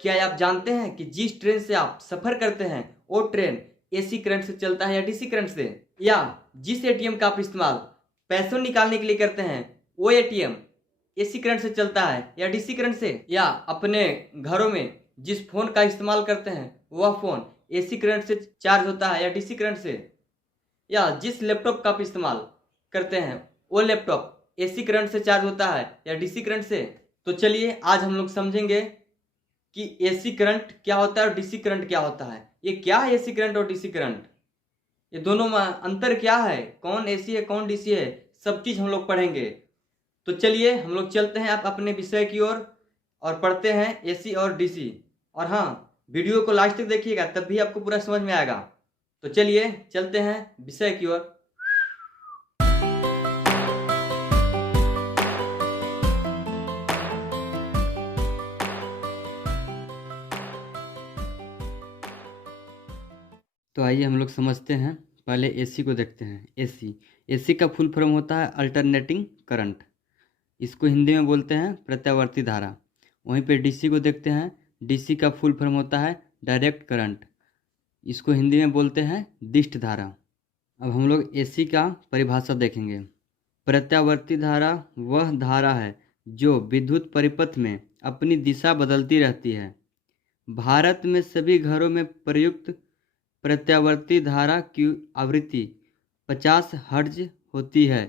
क्या आप जानते हैं कि जिस ट्रेन से आप सफर करते हैं वो ट्रेन एसी करंट से चलता है या डीसी करंट से? या जिस एटीएम का आप इस्तेमाल पैसों निकालने के लिए करते हैं वो एटीएम एसी करंट से चलता है या डीसी करंट से? या अपने घरों में जिस फोन का इस्तेमाल करते हैं वह फोन एसी करंट से चार्ज होता है या डीसी करंट से? या जिस लैपटॉप का आप इस्तेमाल करते हैं वो लैपटॉप एसी करंट से चार्ज होता है या डीसी करंट से? तो चलिए आज हम लोग समझेंगे कि एसी करंट क्या होता है और डीसी करंट क्या होता है। ये क्या है एसी करंट और डीसी करंट, ये दोनों में अंतर क्या है, कौन एसी है कौन डीसी है, सब चीज हम लोग पढ़ेंगे। तो चलिए हम लोग चलते हैं आप अपने विषय की ओर और पढ़ते हैं एसी और डीसी। और हाँ, वीडियो को लास्ट तक देखिएगा तब भी आपको पूरा समझ में आएगा। तो चलिए चलते हैं विषय की ओर। तो आइए हम लोग समझते हैं। पहले एसी को देखते हैं। एसी का फुल फॉर्म होता है अल्टरनेटिंग करंट, इसको हिंदी में बोलते हैं प्रत्यावर्ती धारा। वहीं पे डीसी को देखते हैं। डीसी का फुल फॉर्म होता है डायरेक्ट करंट, इसको हिंदी में बोलते हैं दिष्ट धारा। अब हम लोग एसी का परिभाषा देखेंगे। प्रत्यावर्ती धारा वह धारा है जो विद्युत परिपथ में अपनी दिशा बदलती रहती है। भारत में सभी घरों में प्रयुक्त प्रत्यावर्ती धारा की आवृत्ति 50 हर्ट्ज होती है,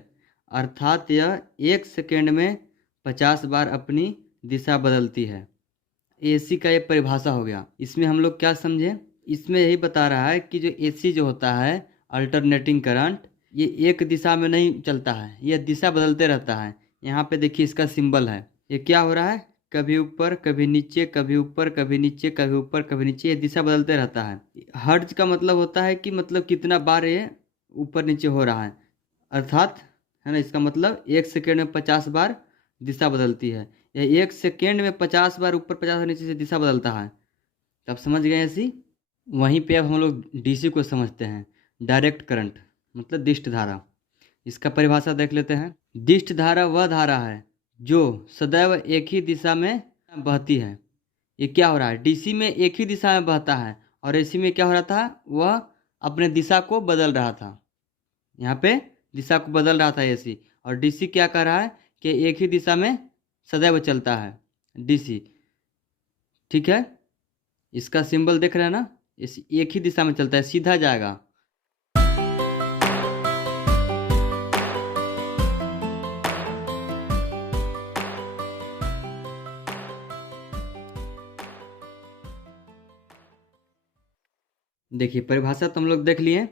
अर्थात यह 1 सेकेंड में 50 बार अपनी दिशा बदलती है। एसी का ये परिभाषा हो गया। इसमें हम लोग क्या समझे, इसमें यही बता रहा है कि जो एसी जो होता है अल्टरनेटिंग करंट, ये एक दिशा में नहीं चलता है, यह दिशा बदलते रहता है। यहाँ पे देखिए इसका सिंबल है, ये क्या हो रहा है, कभी ऊपर कभी नीचे, कभी ऊपर कभी नीचे, कभी ऊपर कभी नीचे, ये दिशा बदलते रहता है। हर्ट्ज का मतलब होता है कि मतलब कितना बार ये ऊपर नीचे हो रहा है, अर्थात है ना, इसका मतलब 1 सेकेंड में 50 बार दिशा बदलती है। यह 1 सेकेंड में 50 बार ऊपर 50 बार नीचे से दिशा बदलता है। तो आप समझ गए ऐसी। वहीं पे अब हम लोग डीसी को समझते हैं। डायरेक्ट करंट मतलब दिष्ट धारा, इसका परिभाषा देख लेते हैं। दिष्ट धारा वह धारा है जो सदैव एक ही दिशा में बहती है। ये क्या हो रहा है, डीसी में एक ही दिशा में बहता है और एसी में क्या हो रहा था, वह अपने दिशा को बदल रहा था। यहाँ पे दिशा को बदल रहा था एसी, और डीसी क्या कर रहा है कि एक ही दिशा में सदैव चलता है डीसी। ठीक है, इसका सिंबल देख रहे हैं ना, इस एक ही दिशा में चलता है, सीधा जाएगा। देखिए परिभाषा तो हम लोग देख लिए।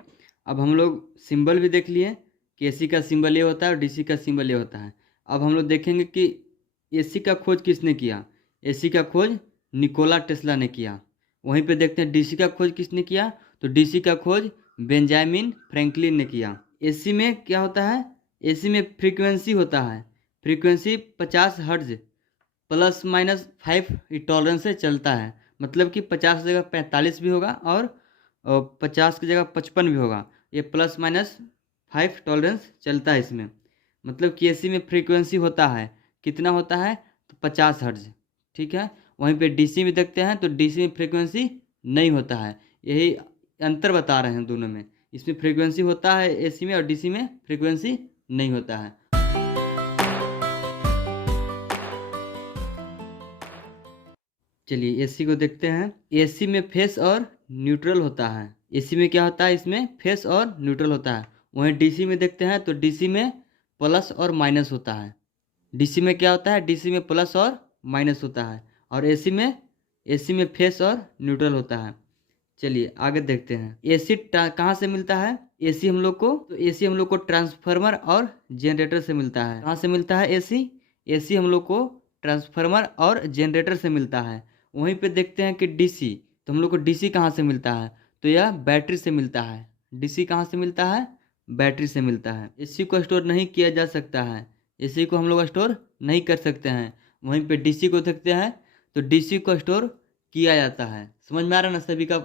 अब हम लोग सिंबल भी देख लिए कि एसी का सिंबल ये होता है और डीसी का सिंबल ये होता है। अब हम लोग देखेंगे कि एसी का खोज किसने किया। एसी का खोज निकोला टेस्ला ने किया। वहीं पे देखते हैं डीसी का खोज किसने किया, तो डीसी का खोज बेंजामिन फ्रैंकलिन ने किया। एसी में क्या होता है, एसी में फ्रीक्वेंसी होता है, फ्रीक्वेंसी 50 हर्ट्ज ±5 टॉलरेंस से चलता है। मतलब कि 50 की जगह 45 भी होगा और 50 की जगह 55 भी होगा। ये ±5 टॉलरेंस चलता है इसमें। मतलब कि एसी में फ्रीक्वेंसी होता है, कितना होता है, तो 50 हर्ट्ज। ठीक है, वहीं पे डीसी में देखते हैं तो डीसी में फ्रीक्वेंसी नहीं होता है। यही अंतर बता रहे हैं दोनों में। इसमें फ्रीक्वेंसी होता है एसी में और डीसी में फ्रीक्वेंसी नहीं होता है। चलिए एसी को देखते हैं। एसी में फेस और न्यूट्रल होता है। एसी में क्या होता है, इसमें फेस और न्यूट्रल होता है। वहीं डीसी में देखते हैं तो डीसी में प्लस और माइनस होता है। डीसी में क्या होता है, डीसी में प्लस और माइनस होता है। और एसी में फेस और न्यूट्रल होता है। चलिए आगे देखते हैं। एसी कहाँ से मिलता है, एसी हम लोग को, तो एसी हम लोग को ट्रांसफार्मर और जनरेटर से मिलता है। कहाँ से मिलता है एसी, एसी हम लोग को ट्रांसफार्मर और जनरेटर से मिलता है। वहीं पे देखते हैं कि डीसी, तो हम लोग को डीसी कहाँ से मिलता है, तो यह बैटरी से मिलता है। डीसी कहाँ से मिलता है, बैटरी से मिलता है। एसी को स्टोर नहीं किया जा सकता है, एसी को हम लोग स्टोर नहीं कर सकते हैं। वहीं पे डीसी को देखते हैं तो डीसी को स्टोर किया जाता है। समझ में आ रहा है ना सभी का,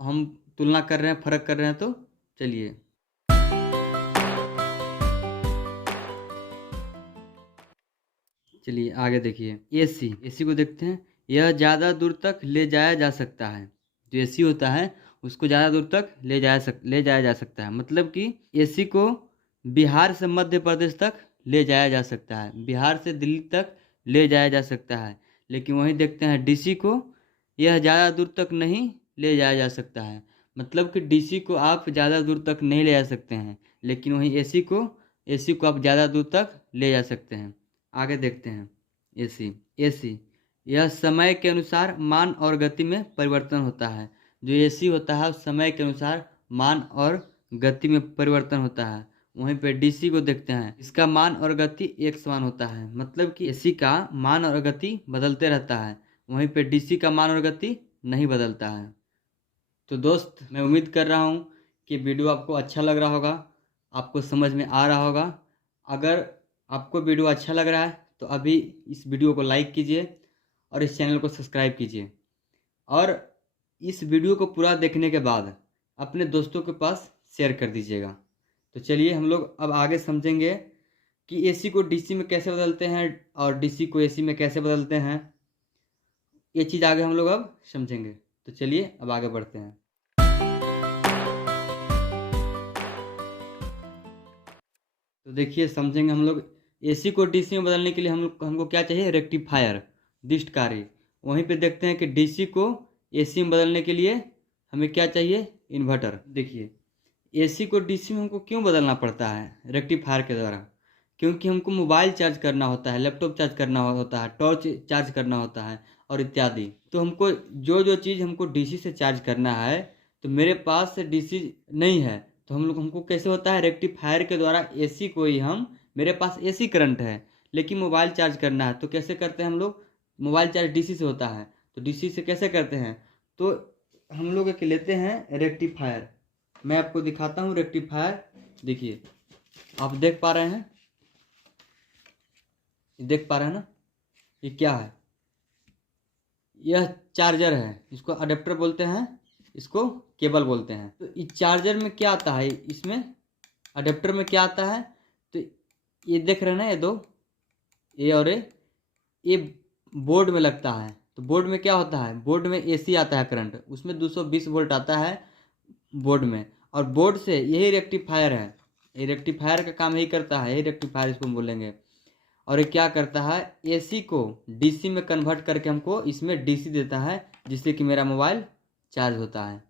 हम तुलना कर रहे हैं, फर्क कर रहे हैं। तो चलिए आगे देखिए। एसी को देखते हैं। यह ज़्यादा दूर तक ले जाया जा सकता है। जो एसी होता है उसको ज़्यादा दूर तक ले जाया जा सकता है। मतलब कि एसी को बिहार से मध्य प्रदेश तक ले जाया जा सकता है, बिहार से दिल्ली तक ले जाया जा सकता है। लेकिन वहीं देखते हैं डीसी को, यह ज़्यादा दूर तक नहीं ले जाया जा सकता है। मतलब कि डीसी को आप ज़्यादा दूर तक नहीं ले जा सकते हैं, लेकिन वहीं एसी को आप ज़्यादा दूर तक ले जा सकते हैं। आगे देखते हैं एसी यह समय के अनुसार मान और गति में परिवर्तन होता है। जो एसी होता है समय के अनुसार मान और गति में परिवर्तन होता है। वहीं पे डीसी को देखते हैं, इसका मान और गति एक समान होता है। मतलब कि एसी का मान और गति बदलते रहता है, वहीं पे डीसी का मान और गति नहीं बदलता है। तो दोस्त, मैं उम्मीद कर रहा हूँ कि वीडियो आपको अच्छा लग रहा होगा, आपको समझ में आ रहा होगा। अगर आपको वीडियो अच्छा लग रहा है तो अभी इस वीडियो को लाइक कीजिए और इस चैनल को सब्सक्राइब कीजिए, और इस वीडियो को पूरा देखने के बाद अपने दोस्तों के पास शेयर कर दीजिएगा। तो चलिए हम लोग अब आगे समझेंगे कि एसी को डीसी में कैसे बदलते हैं और डीसी को एसी में कैसे बदलते हैं। ये चीज़ आगे हम लोग अब समझेंगे। तो चलिए अब आगे बढ़ते हैं। तो देखिए समझेंगे हम लोग, एसी को डीसी में बदलने के लिए हमको क्या चाहिए, रेक्टिफायर, दिष्टकारी। वहीं पे देखते हैं कि डीसी को एसी में बदलने के लिए हमें क्या चाहिए, इन्वर्टर। देखिए एसी को डीसी में हमको क्यों बदलना पड़ता है, रेक्टिफायर के द्वारा। क्योंकि हमको मोबाइल चार्ज करना होता है, लैपटॉप चार्ज करना होता है, टॉर्च चार्ज करना होता है और इत्यादि। तो हमको जो चीज़ हमको डीसी से चार्ज करना है, तो मेरे पास डीसी नहीं है, तो हमको कैसे होता है, रेक्टिफायर के द्वारा एसी को ही मेरे पास एसी करंट है लेकिन मोबाइल चार्ज करना है, तो कैसे करते हैं हम लोग, मोबाइल चार्ज डीसी से होता है, तो डीसी से कैसे करते हैं, तो हम लोग एक लेते हैं रेक्टिफायर। मैं आपको दिखाता हूँ रेक्टिफायर। देखिए आप देख पा रहे हैं ना, ये क्या है, यह चार्जर है, इसको अडेप्टर बोलते हैं, इसको केबल बोलते हैं। तो इस चार्जर में क्या आता है, इसमें अडेप्टर में क्या आता है, तो ये देख रहे हैं ना, ये दो, ये और ये बोर्ड में लगता है। तो बोर्ड में क्या होता है, बोर्ड में एसी आता है करंट, उसमें 220 वोल्ट आता है बोर्ड में, और बोर्ड से यही रेक्टिफायर है, ये रेक्टिफायर का काम यही करता है, यही रेक्टिफायर इसको बोलेंगे। और ये क्या करता है, एसी को डीसी में कन्वर्ट करके हमको इसमें डीसी देता है, जिससे कि मेरा मोबाइल चार्ज होता है।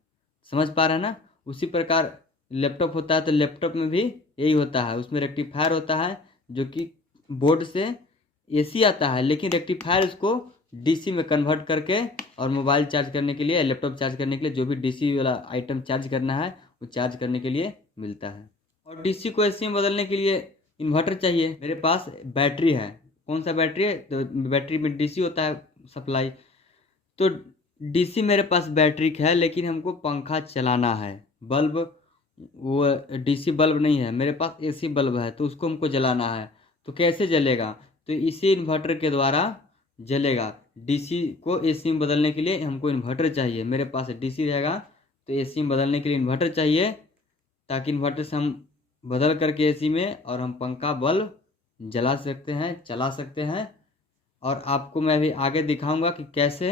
समझ पा रहे हैं ना। उसी प्रकार लैपटॉप होता है, तो लैपटॉप में भी यही होता है, उसमें रेक्टिफायर होता है जो कि बोर्ड से एसी आता है, लेकिन रेक्टिफायर उसको डीसी में कन्वर्ट करके और मोबाइल चार्ज करने के लिए, लैपटॉप चार्ज करने के लिए, जो भी डीसी वाला आइटम चार्ज करना है वो चार्ज करने के लिए मिलता है। और डीसी को एसी में बदलने के लिए इन्वर्टर चाहिए। मेरे पास बैटरी है, कौन सा बैटरी है, तो बैटरी में डीसी होता है सप्लाई, तो डीसी मेरे पास बैटरी है, लेकिन हमको पंखा चलाना है, बल्ब, वो डीसी बल्ब नहीं है मेरे पास, एसी बल्ब है, तो उसको हमको जलाना है। तो कैसे जलेगा, तो इसी इन्वर्टर के द्वारा जलेगा। डीसी को एसी में बदलने के लिए हमको इन्वर्टर चाहिए, मेरे पास डीसी रहेगा तो एसी में बदलने के लिए इन्वर्टर चाहिए, ताकि इन्वर्टर से हम बदल करके एसी में और हम पंखा बल्ब जला सकते हैं, चला सकते हैं। और आपको मैं भी आगे दिखाऊंगा कि कैसे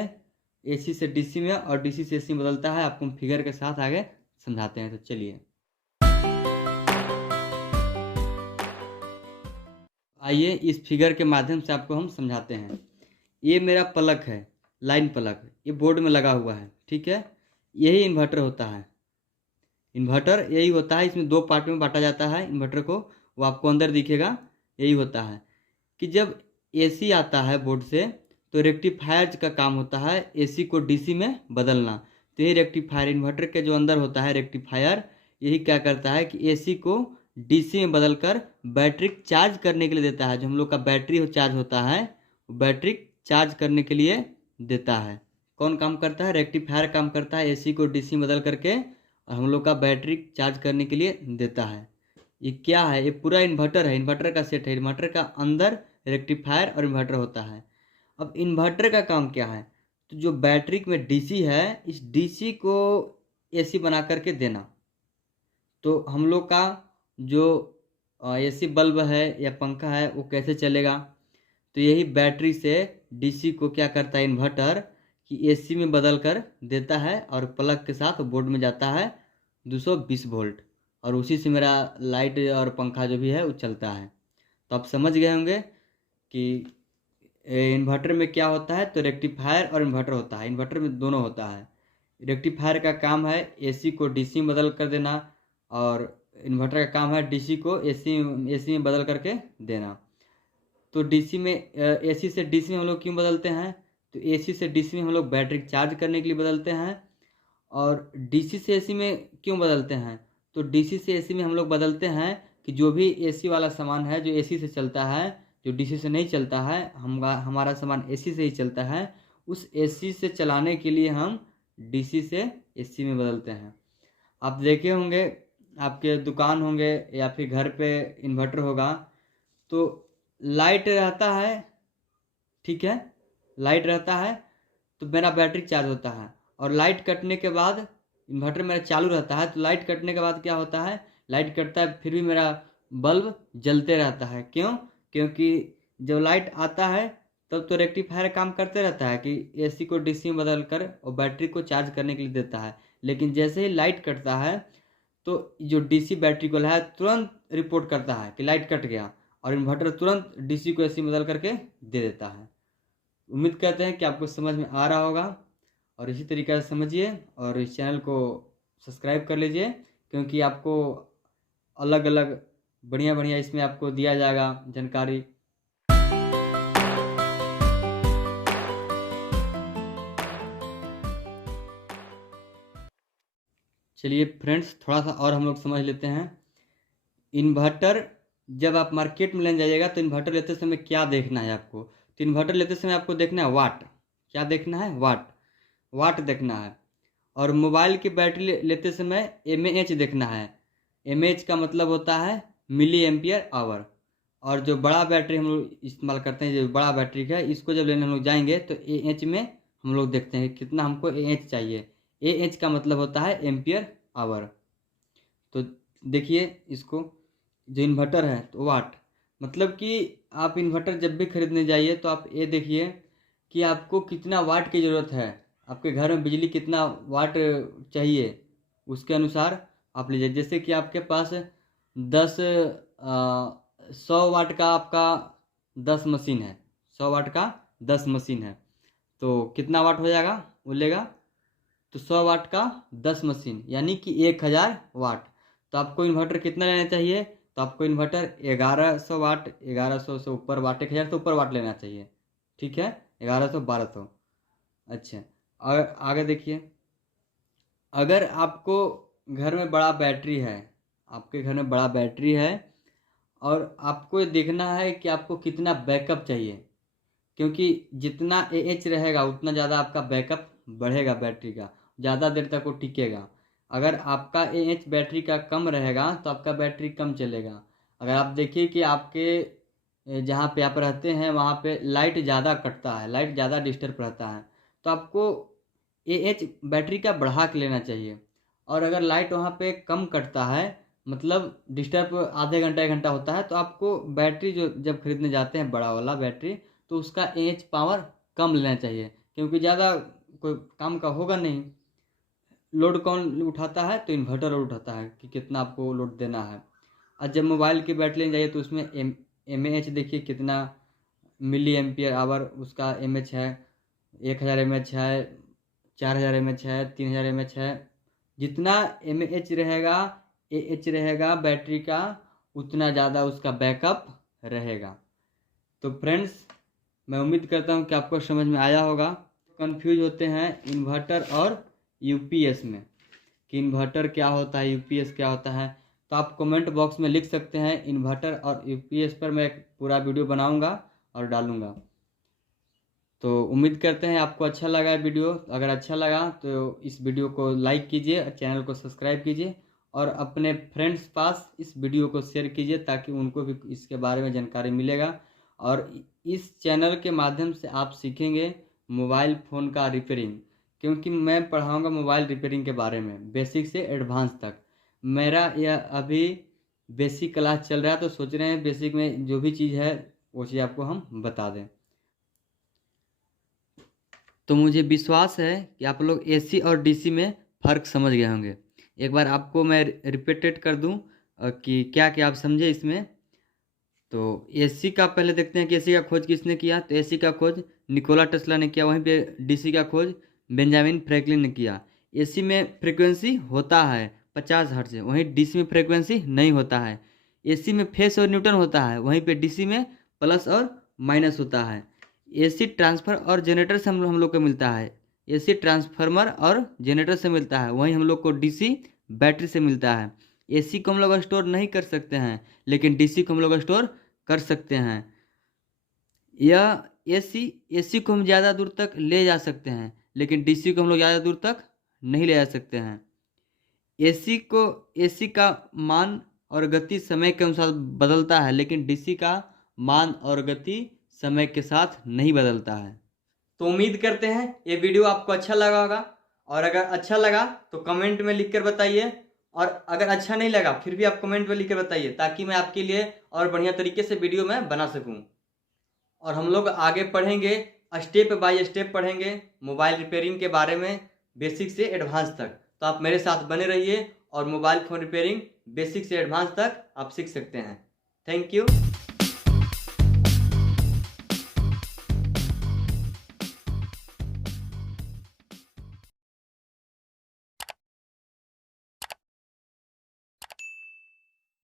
एसी से डीसी में और डीसी से एसी में बदलता है, आपको हम फिगर के साथ आगे समझाते हैं। तो चलिए आइए इस फिगर के माध्यम से आपको हम समझाते हैं। ये मेरा प्लग है, लाइन प्लग, ये बोर्ड में लगा हुआ है, ठीक है। यही इन्वर्टर होता है, इन्वर्टर यही होता है। इसमें दो पार्ट में बांटा जाता है इन्वर्टर को, वो आपको अंदर दिखेगा। यही होता है कि जब एसी आता है बोर्ड से, तो रेक्टिफायर का काम होता है एसी को डीसी में बदलना। तो ये रेक्टिफायर, इन्वर्टर के जो अंदर होता है रेक्टिफायर, यही क्या करता है कि एसी को डीसी में बदलकर बैटरी चार्ज करने के लिए देता है। जो हम लोग का बैटरी चार्ज होता है, बैटरी चार्ज करने के लिए देता है। कौन काम करता है, रेक्टिफायर काम करता है, एसी को डीसी में बदल करके और हम लोग का बैटरी चार्ज करने के लिए देता है। ये क्या है, ये पूरा इन्वर्टर है, इन्वर्टर का सेट है। इन्वर्टर का अंदर रेक्टिफायर और इन्वर्टर होता है। अब इन्वर्टर का काम क्या है, तो जो बैटरी में डीसी है, इस डीसी को एसी बना करके देना। तो हम लोग का जो एसी बल्ब है या पंखा है वो कैसे चलेगा, तो यही बैटरी से डीसी को क्या करता है इन्वर्टर कि एसी में बदल कर देता है और प्लग के साथ बोर्ड में जाता है 220 वोल्ट, और उसी से मेरा लाइट और पंखा जो भी है वो चलता है। तो आप समझ गए होंगे कि इन्वर्टर में क्या होता है। तो रेक्टिफायर और इन्वर्टर होता है, इन्वर्टर में दोनों होता है। रेक्टिफायर का काम है एसी को डीसी में बदल कर देना, और इन्वर्टर का काम है डीसी को एसी में बदल करके देना। तो डीसी में एसी से डीसी में हम लोग क्यों बदलते हैं? तो एसी से डीसी में हम लोग बैटरी चार्ज करने के लिए बदलते हैं। और डीसी से एसी में क्यों बदलते हैं? तो डीसी से एसी में हम लोग बदलते हैं कि जो भी एसी वाला सामान है जो एसी से चलता है, जो डीसी से नहीं चलता है, हमारा सामान एसी से ही चलता है, उस एसी से चलाने के लिए हम डीसी से एसी में बदलते हैं। आप देखे होंगे, आपके दुकान होंगे या फिर घर पे इन्वर्टर होगा, तो लाइट रहता है, ठीक है, लाइट रहता है तो मेरा बैटरी चार्ज होता है, और लाइट कटने के बाद इन्वर्टर मेरा चालू रहता है। तो लाइट कटने के बाद क्या होता है, लाइट कटता है फिर भी मेरा बल्ब जलते रहता है। क्यों? क्योंकि जब लाइट आता है तब तो रेक्टिफायर काम करते रहता है कि एसी को डीसी में बदल कर और बैटरी को चार्ज करने के लिए देता है। लेकिन जैसे ही लाइट कटता है तो जो डीसी बैटरी को है तुरंत रिपोर्ट करता है कि लाइट कट गया, और इन्वर्टर तुरंत डीसी को एसी में बदल करके दे देता है। उम्मीद करते हैं कि आपको समझ में आ रहा होगा, और इसी तरीके से समझिए और इस चैनल को सब्सक्राइब कर लीजिए, क्योंकि आपको अलग अलग बढ़िया बढ़िया इसमें आपको दिया जाएगा जानकारी। चलिए फ्रेंड्स, थोड़ा सा और हम लोग समझ लेते हैं। इन्वर्टर जब आप मार्केट में लेने जाइएगा तो इन्वर्टर लेते समय क्या देखना है आपको? तो इन्वर्टर लेते समय आपको देखना है वाट। क्या देखना है? वाट देखना है। और मोबाइल की बैटरी लेते समय एमएएच देखना है। एमएएच का मतलब होता है मिली एम्पियर आवर। और जो बड़ा बैटरी हम लोग इस्तेमाल करते हैं, जो बड़ा बैटरी है, इसको जब लेने हम लोग जाएंगे तो एएच में हम लोग देखते हैं कितना हमको एएच चाहिए। एएच का मतलब होता है एम्पियर आवर। तो देखिए इसको, जो इन्वर्टर है तो वाट, मतलब कि आप इन्वर्टर जब भी खरीदने जाइए तो आप ये देखिए कि आपको कितना वाट की ज़रूरत है, आपके घर में बिजली कितना वाट चाहिए, उसके अनुसार आप लीजिए। जैसे कि आपके पास 100 वाट का आपका 10 मशीन है, 100 वाट का 10 मशीन है, तो कितना वाट हो जाएगा वो लेगा? तो 100 वाट का 10 मशीन यानी कि 1000 वाट। तो आपको इन्वर्टर कितना लेना चाहिए? तो आपको इन्वर्टर 1100 वाट, 1100 से ऊपर वाट, 1000 से ऊपर वाट लेना चाहिए, ठीक है, 1100 1200। अच्छा, और आगे देखिए, अगर आपको घर में बड़ा बैटरी है, आपके घर में बड़ा बैटरी है, और आपको देखना है कि आपको कितना बैकअप चाहिए, क्योंकि जितना एएच रहेगा उतना ज़्यादा आपका बैकअप बढ़ेगा, बैटरी का ज़्यादा देर तक वो टिकेगा। अगर आपका एएच बैटरी का कम रहेगा तो आपका बैटरी कम चलेगा। अगर आप देखिए कि आपके जहाँ पे आप रहते हैं वहाँ पे लाइट ज़्यादा कटता है, लाइट ज़्यादा डिस्टर्ब रहता है, तो आपको एएच बैटरी का बढ़ा के लेना चाहिए। और अगर लाइट वहाँ पे कम कटता है, मतलब डिस्टर्ब आधे घंटा 1 घंटा होता है, तो आपको बैटरी जो जब खरीदने जाते हैं बड़ा वाला बैटरी, तो उसका एएच पावर कम लेना चाहिए, क्योंकि ज़्यादा कोई काम का होगा नहीं। लोड कौन उठाता है? तो इन्वर्टर उठाता है कि कितना आपको लोड देना है। और जब मोबाइल की बैटरी लेने जाइए तो उसमें एमएएच देखिए कितना मिली एम्पियर आवर उसका एमएच है। 1000 एमएच है, 4000 एमएच है, 3000 एमएच है। जितना एमएच रहेगा, एएच रहेगा बैटरी का, उतना ज़्यादा उसका बैकअप रहेगा। तो फ्रेंड्स, मैं उम्मीद करता हूँ कि आपको समझ में आया होगा। कंफ्यूज होते हैं इन्वर्टर और यूपीएस में कि इन्वर्टर क्या होता है, यूपीएस क्या होता है, तो आप कमेंट बॉक्स में लिख सकते हैं। इन्वर्टर और यूपीएस पर मैं एक पूरा वीडियो बनाऊंगा और डालूंगा। तो उम्मीद करते हैं आपको अच्छा लगा वीडियो। अगर अच्छा लगा तो इस वीडियो को लाइक कीजिए और चैनल को सब्सक्राइब कीजिए, और अपने फ्रेंड्स पास इस वीडियो को शेयर कीजिए ताकि उनको भी इसके बारे में जानकारी मिलेगा। और इस चैनल के माध्यम से आप सीखेंगे मोबाइल फ़ोन का रिपेयरिंग, क्योंकि मैं पढ़ाऊंगा मोबाइल रिपेयरिंग के बारे में बेसिक से एडवांस तक। मेरा यह अभी बेसिक क्लास चल रहा है, तो सोच रहे हैं बेसिक में जो भी चीज़ है वो चीज़ आपको हम बता दें। तो मुझे विश्वास है कि आप लोग एसी और डीसी में फ़र्क समझ गए होंगे। एक बार आपको मैं रिपीटेड कर दूं कि क्या क्या आप समझे इसमें। तो एसी का पहले देखते हैं कि एसी का खोज किसने किया। तो एसी का खोज निकोला टेस्ला ने किया। वहीं पे डीसी का खोज बेंजामिन फ्रैंकलिन ने किया। एसी में फ्रीक्वेंसी होता है 50 हर्ट्ज से, वहीं डीसी में फ्रीक्वेंसी नहीं होता है। एसी में फेस और न्यूटन होता है, वहीं पे डीसी में प्लस और माइनस होता है। एसी ट्रांसफर और जनरेटर से हम लोग को मिलता है। एसी ट्रांसफार्मर और जनरेटर से मिलता है, वहीं हम लोग को डीसी बैटरी से मिलता है। एसी को हम लोग स्टोर नहीं कर सकते हैं, लेकिन डीसी को हम लोग स्टोर कर सकते हैं। यह एसी को हम ज़्यादा दूर तक ले जा सकते हैं, लेकिन डीसी को हम लोग ज़्यादा दूर तक नहीं ले जा सकते हैं। एसी का मान और गति समय के अनुसार बदलता है, लेकिन डीसी का मान और गति समय के साथ नहीं बदलता है। तो उम्मीद करते हैं ये वीडियो आपको अच्छा लगा होगा, और अगर अच्छा लगा तो कमेंट में लिखकर बताइए, और अगर अच्छा नहीं लगा फिर भी आप कमेंट में लिखकर बताइए, ताकि मैं आपके लिए और बढ़िया तरीके से वीडियो में बना सकूं। और हम लोग आगे पढ़ेंगे, स्टेप बाय स्टेप पढ़ेंगे मोबाइल रिपेयरिंग के बारे में, बेसिक से एडवांस तक। तो आप मेरे साथ बने रहिए और मोबाइल फ़ोन रिपेयरिंग बेसिक से एडवांस तक आप सीख सकते हैं। Thank you.